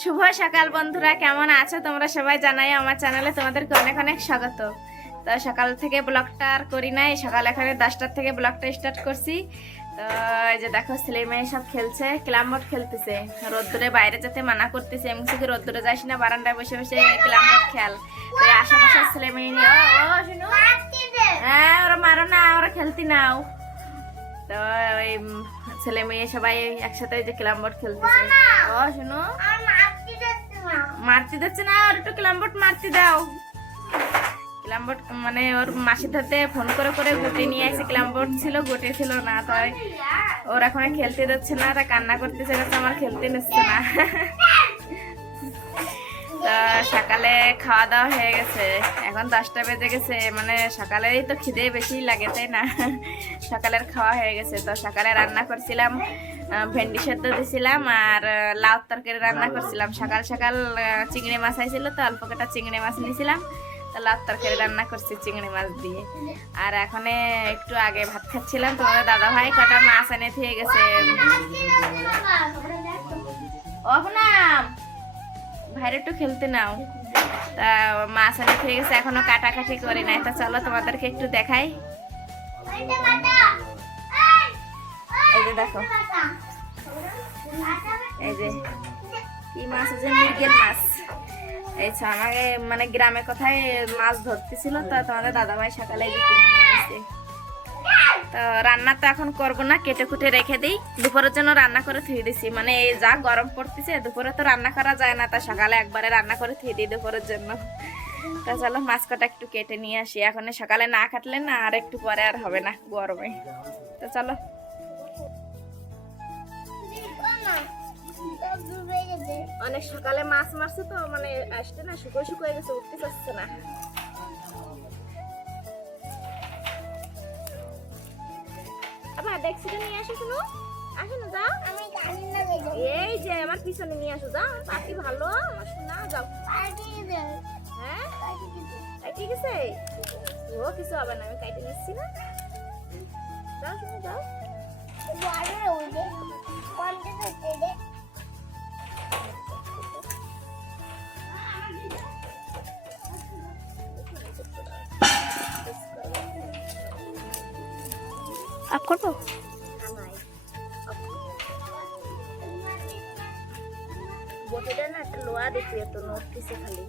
শুভ সকাল বন্ধুরা, কেমন আছো? তোমরা সবাই জানাই আমার চ্যানেলে তোমাদেরকে অনেক অনেক স্বাগত। তো সকাল থেকে ব্লগটা আর করি নাই, সকাল এখানে দশটার থেকে ব্লগটা স্টার্ট করছি। তো এই যে দেখো, ছেলে মেয়ে সব খেলছে ক্লামবোর্ড খেলতেছে। রোদ্দুরে বাইরে যেতে মানা করতেছে, এমন কি রোদ্দুরে যাইস না, বারান্দায় বসে বসে ক্লামবোর্ড খেল। তো ছেলে মেয়ে নিয়ে হ্যাঁ ওরা মারো না, ওরা খেলতি নাও তো ওই ছেলে মেয়ে সবাই একসাথে যে ক্লামবোর্ড খেলতেছে। ও, শুনো। মারতে দিচ্ছে না আর একটু ক্লাম্বট মারতে দাও। ক্লাম্বট মানে ওর মাসির হাতে ফোন করে করে গুটি নিয়ে আসে ক্লাম্বট ছিল গুটি ছিল না তাই ওর এখন খেলতে দিচ্ছে না তা কান্না করতেছে বলছে, আমার খেলতে নিচ্ছে না। সকালে খাওয়া দাওয়া হয়ে গেছে। এখন দশটা বেজে গেছে মানে সকালেই তো খিদে বেশি লাগে তাই না? সকালের খাওয়া হয়ে গেছে তো সকালে রান্না করছিলাম ভেন্ডি সেদ্ধ দিছিলাম আর লাউ তরকারি রান্না করছিলাম। সকাল সকাল চিংড়ি মাছ আইছিল তো অল্প কটা চিংড়ি মাছ নিয়েছিলাম তো লাউ তরকারি রান্না করছি চিংড়ি মাছ দিয়ে। আর এখন একটু আগে ভাত খাচ্ছিলাম তোমাদের দাদা ভাই কটা মাছ এনে দিয়ে গেছে। ভাইরে একটু খেলতে নাও। তা মাছ এনে দিয়ে গেছে, এখনও কাটাকাটি করি নাই। তা চলো তোমাদেরকে একটু দেখাই। এই যে দেখো। এই যে, কি মাছ আছে? মৃগেল মাছ। এই আমাকে মানে গ্রামে কোথায় মাছ ধরতেছিল, তো তোমাদের দাদাভাই সকালে কিনে নিয়ে তো রান্না তো এখন করব না, কেটে কুটে রেখে দিই। দুপুরের জন্য রান্না করে থুয়ে দিছি। মানে এই যা গরম পড়তেছে, দুপুরে তো রান্না করা যায় না, তা সকালে একবারে রান্না করে থুয়ে দিই দুপুরের জন্য। তা চলো মাছ কটা একটু কেটে নিয়ে আসি। এখন সকালে না কাটলে না, আর একটু পরে আর হবে না গরমে। তো চলো। অনেক সকালে মাছ মারছে তো মানে আসতে না শুকো শুকো গেছে, উঠতে চাচ্ছে না। দেখছি তো নিয়ে আসো শুনো। আসো না যাও। এই যে আমার পিছনে নিয়ে আসো যাও। পাখি ভালো। আমার শোনা যাও। হ্যাঁ? কাটি গেছে ও কিছু হবে না আমি কাটি নিচ্ছি না। যাও শুনো যাও। আপ করব? বটিটা না একটা লোয়া দেখি এত নোট খালি।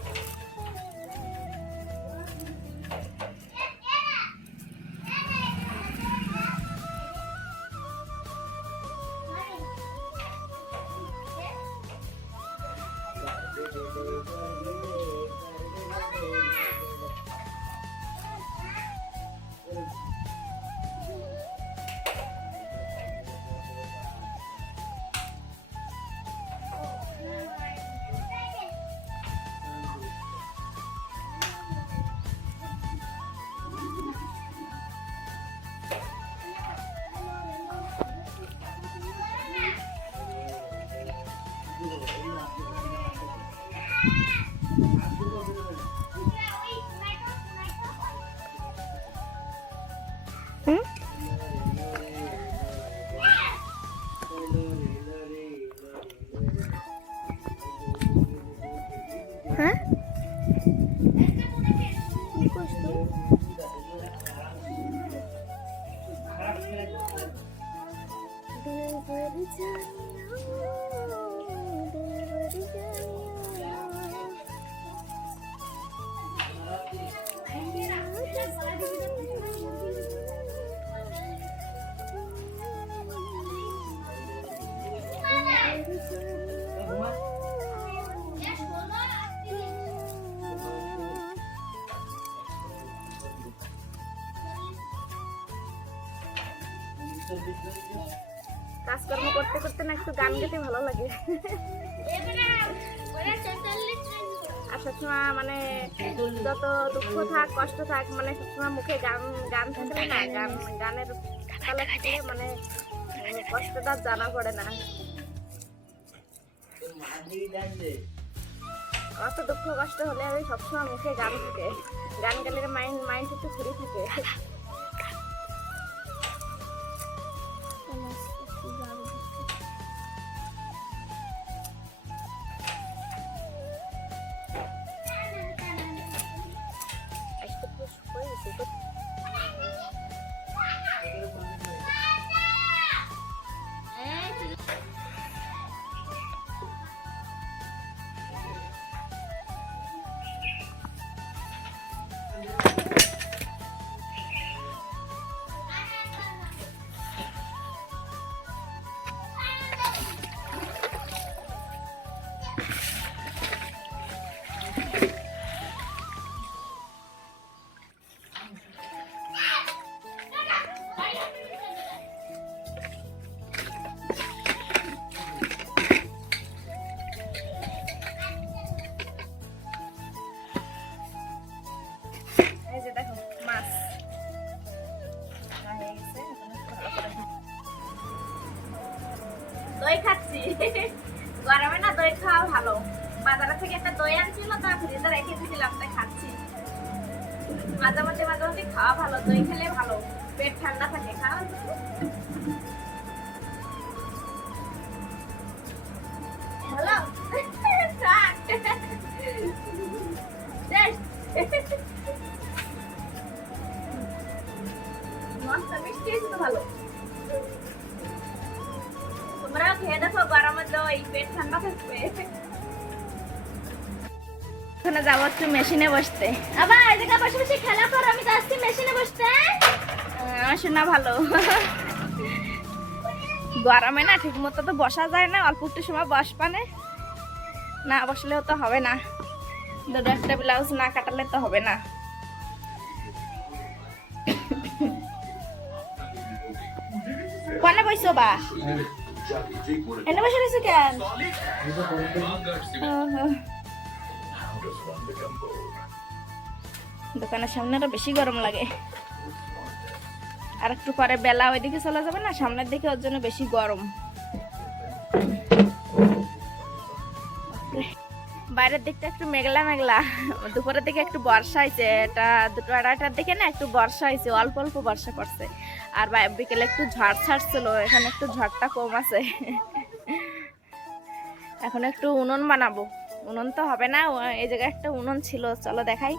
কাজকর্ম করতে করতে না একটু গান গেতে ভালো লাগে। আর সবসময় মানে যত দুঃখ থাক, কষ্ট থাক মানে সবসময় মুখে গান গান থাকলে না, গান, গানের মানে কষ্টটা জানা পড়ে না। অত দুঃখ কষ্ট হলে আমি সবসময় মুখে গান থাকে। গান গেলে মাইন্ড মাইন্ড একটু ঘুরে থাকে। বাজার থেকে একটা দই আনছিল তা ফ্রিজে রেখে দিয়েছিলাম, তাই খাচ্ছি। মাঝে মাঝে মাঝে মাঝে খাওয়া ভালো, দই খেলে ভালো। পেট ঠান্ডা থাকে খাওয়া মিষ্টি তো ভালো। তোমরাও খেয়ে দেখো গরমের দই, পেট ঠান্ডা থাকবে। ওখানে যাব একটু মেশিনে বসতে। আবার জায়গায় বসে বসে খেলা করো আমি যাচ্ছি মেশিনে বসতে। আমার শোনা ভালো। গরমে না ঠিক মতো তো বসা যায় না অল্প একটু সময় বস পানে না বসলেও তো হবে না। দুটো একটা ব্লাউজ না কাটালে তো হবে না। কনে বইছো বা? এনে বসে রয়েছো কেন। দোকানের সামনে আরও বেশি গরম লাগে। আর একটু পরে বেলা ওইদিকে চলে যাবে না, সামনের দিকে ওর জন্য বেশি গরম। বাইরের দিকটা একটু মেঘলা মেঘলা, দুপুরের দিকে একটু বর্ষা হয়েছে, এটা দুটো আড়াইটার দিকে না একটু বর্ষা হয়েছে, অল্প অল্প বর্ষা পড়ছে। আর বিকেলে একটু ঝড় ছাড়ছিল, এখানে একটু ঝড়টা কম আছে। এখন একটু উনুন বানাবো। উনুন তো হবে না এই জায়গায় একটা উনুন ছিল, চলো দেখাই।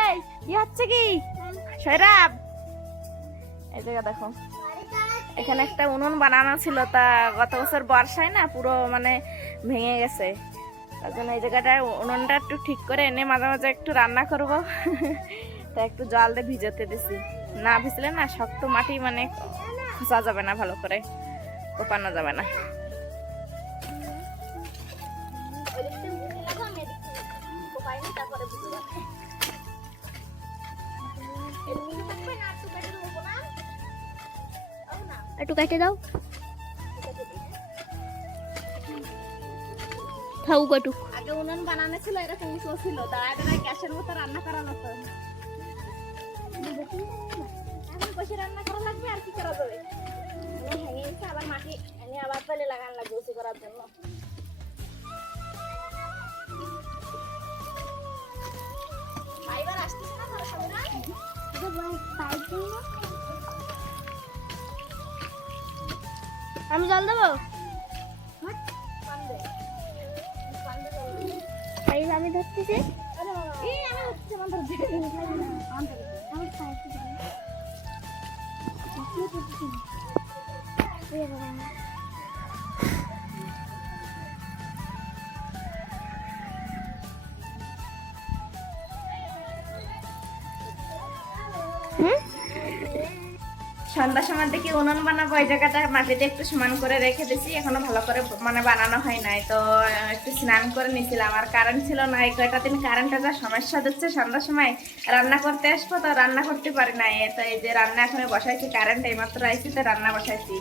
এই, কি হচ্ছে কি? সৈরাব! এই জায়গা দেখো। এখানে একটা উনুন বানানো ছিল, তা গত বছর বর্ষায় না পুরো মানে ভেঙে গেছে। তার জন্য এই জায়গাটা উনুনটা একটু ঠিক করে এনে মাঝে মাঝে একটু রান্না করব। তা একটু জল দিয়ে ভিজাতে দিছি। না ভিজলে না শক্ত মাটি মানে খোসা যাবে না ভালো করে, কোপানো যাবে না। একটু কেটে দাও। থাউ কাটুক আগে উনুন বানানো ছিল এরকম উঁচু ছিল দাঁড়ায় দাঁড়ায় গ্যাসের মতো রান্না করা হতো এখন বসে রান্না করা লাগবে আর কি করা যাবে? ভেঙে গেছে আবার মাটি এনে আবার তাহলে লাগান লাগবে উঁচু করার জন্য। ফাইবার আসতেছে না তার সঙ্গে আমি জল দেবো? আমি ধরতেছি এই আমি সন্ধ্যার সময় দেখি উনুন বানাবো, এই জায়গাটা মাটিতে একটু সমান করে রেখে দিছি, এখনও ভালো করে মানে বানানো হয় নাই। তো একটু স্নান করে নিছিলাম, আর কারেন্ট ছিল না, এই কয়টা দিন কারেন্টটা যা সমস্যা দিচ্ছে সন্ধ্যার সময়, রান্না করতে আসব তো রান্না করতে পারি নাই। তো এই যে রান্না এখন বসাইছি কারেন্ট এইমাত্র আইছি, তো রান্না বসাইছি।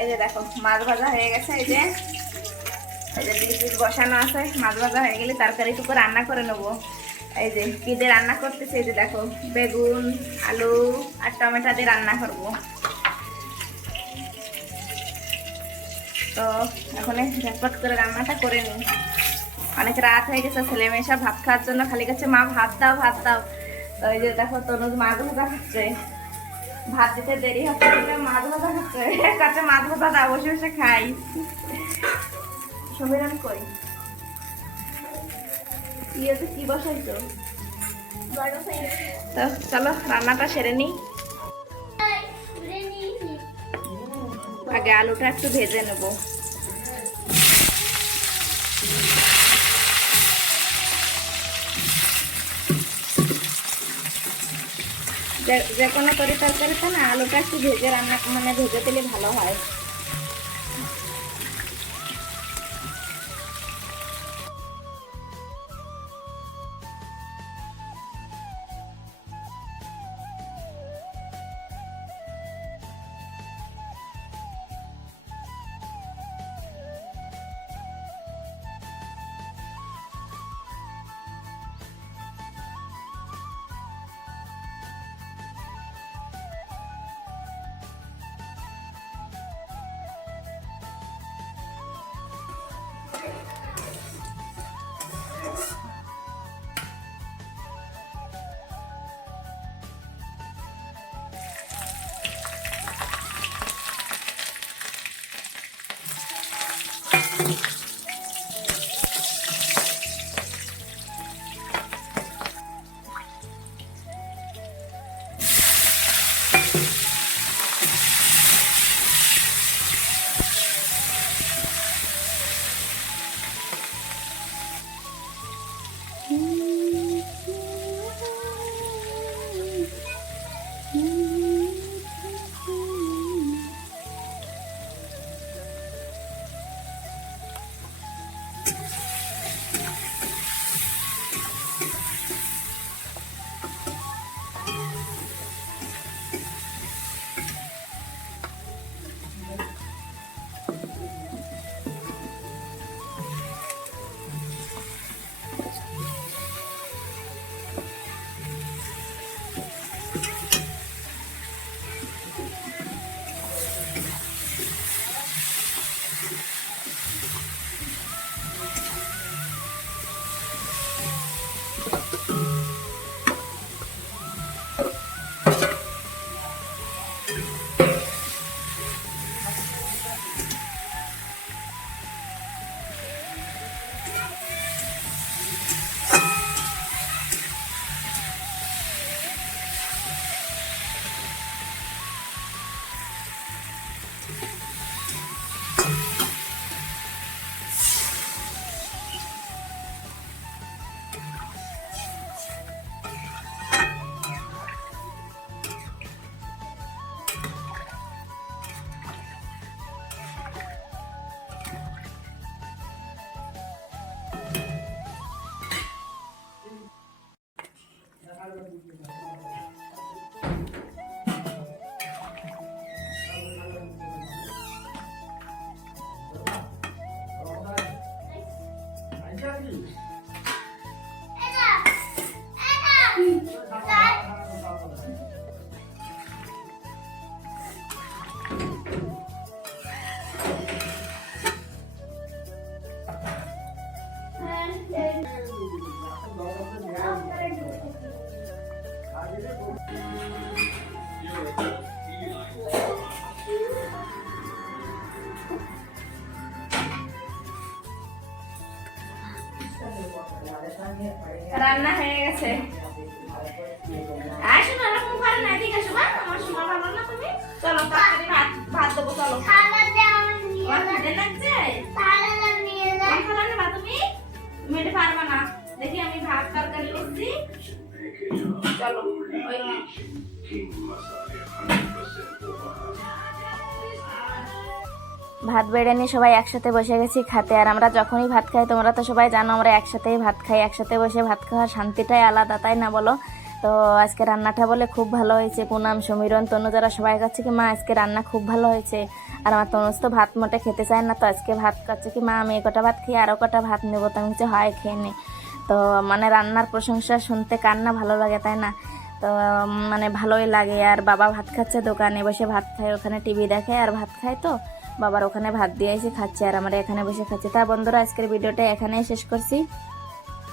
এই যে দেখো, মাছ ভাজা হয়ে গেছে, এই যে। এই যে বসানো আছে, মাছ ভাজা হয়ে গেলে তরকারিটুকু রান্না করে নেব। এই যে কি দিয়ে রান্না করতেছি, এই যে দেখো, বেগুন, আলু আর টমেটো দিয়ে রান্না করব। তো এখন ঝটপট করে রান্নাটা করে নিই। অনেক রাত হয়ে গেছে ছেলে মেয়ে সব ভাত খাওয়ার জন্য খালি কাছে মা ভাত দাও ভাত দাও। তো এই যে দেখো তনুজ মাছ ভাজা খাচ্ছে। ভাত দিতে দেরি হচ্ছে মাছ ভাজা খাচ্ছে। কাছে মাছ ভাজা দাও বসে বসে খাই। সমীরণ করি। ইয়েতে কি বসাইছো? তো চলো রান্নাটা সেরে নিই। আগে আলুটা একটু ভেজে নেব। যে- কোনো তরি তরকারিতে না আলুটা একটু ভেজে রান্না মানে ভেজে দিলে ভালো হয়। ভাত বেড়ে নিয়ে সবাই একসাথে বসে গেছি খাতে, আর আমরা যখনই ভাত খাই, তোমরা তো সবাই জানো আমরা একসাথেই ভাত খাই। একসাথে বসে ভাত খাওয়ার শান্তিটাই আলাদা, তাই না বলো? তো আজকে রান্নাটা বলে খুব ভালো হয়েছে। পুনাম, সমীরণ, তনু যারা সবাই কাছে কি মা, আজকে রান্না খুব ভালো হয়েছে। আর আমার তনুজ তো ভাত মোটে খেতে চায় না, তো আজকে ভাত খাচ্ছে কি মা, আমি কটা ভাত খেয়ে আরও কটা ভাত নেব, তো আমি হয়, খেয়ে নে। তো মানে রান্নার প্রশংসা শুনতে কার না ভালো লাগে, তাই না? তো মানে ভালোই লাগে। আর বাবা ভাত খাচ্ছে দোকানে বসে ভাত খায়, ওখানে টিভি দেখে আর ভাত খায় তো। বাবার ওখানে ভাত দিয়ে এসে খাচ্ছে আর আমরা এখানে বসে খাচ্ছে। তা বন্ধুরা, আজকের ভিডিওটা এখানেই শেষ করছি।